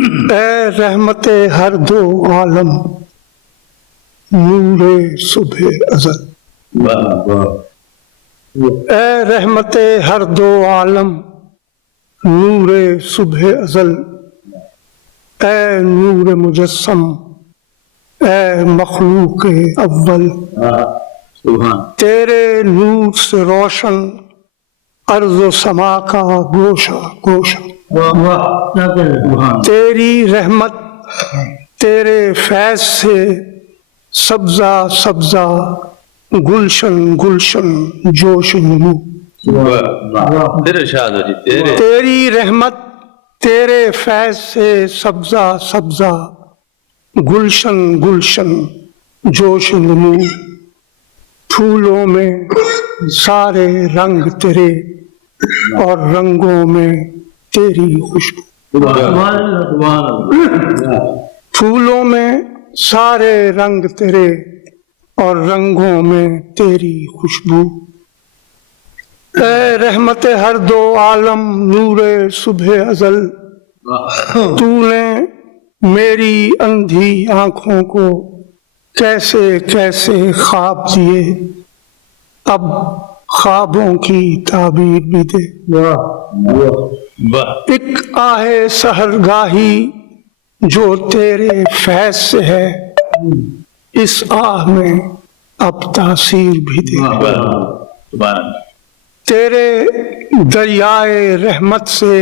اے رحمت ہر دو عالم نور صبح ازل، اے رحمت ہر دو عالم نور صبح ازل، اے نور مجسم اے مخلوق اول، تیرے نور سے روشن ارض و سما کا گوشہ گوشہ، تیری رحمت تیرے فیض سے سبزہ سبزہ گلشن گلشن جوش نمو، تیری رحمت تیرے فیض سے سبزہ سبزہ گلشن گلشن جوش نمو، پھولوں میں سارے رنگ تیرے اور رنگوں میں تیری خوشبو، پھولوں میں سارے رنگ تیرے اور رنگوں میں تیری خوشبو، اے رحمت ہر دو عالم نور صبح ازل، تو نے میری اندھی آنکھوں کو کیسے کیسے خواب دیے، اب خوابوں کی تعبیر بھی دے، ایک آہ سحرگاہی جو تیرے فیض سے ہے، اس آہ میں اب تاثیر بھی دے، تیرے دریائے رحمت سے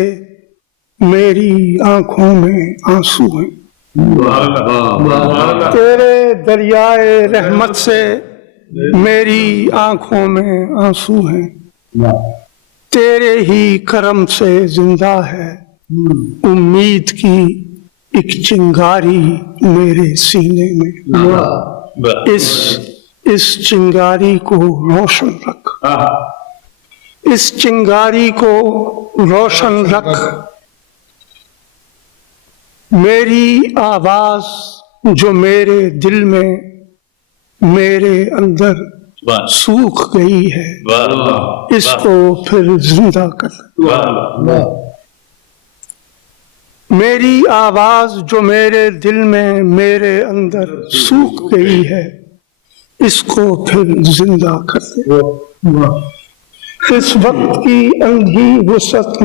میری آنکھوں میں آنسو ہیں، تیرے دریائے رحمت سے میری آنکھوں میں آنسو ہیں، تیرے ہی کرم سے زندہ ہے امید کی ایک چنگاری میرے سینے میں، اس چنگاری کو روشن رکھ، اس چنگاری کو روشن رکھ، میری آواز جو میرے دل میں میرے اندر سوکھ گئی ہے، اس کو پھر زندہ کر، میری آواز جو میرے دل میں میرے اندر سوکھ گئی ہے، اس کو پھر زندہ کر دے، اس وقت کی اندھی وسعت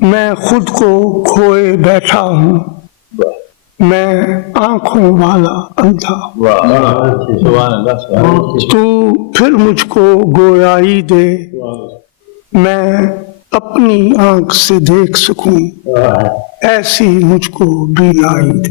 میں خود کو کھوئے بیٹھا ہوں، میں آنکھوں والا اندھا، تو پھر مجھ کو گویائی دے، میں اپنی آنکھ سے دیکھ سکوں، ایسی مجھ کو بینائی دے۔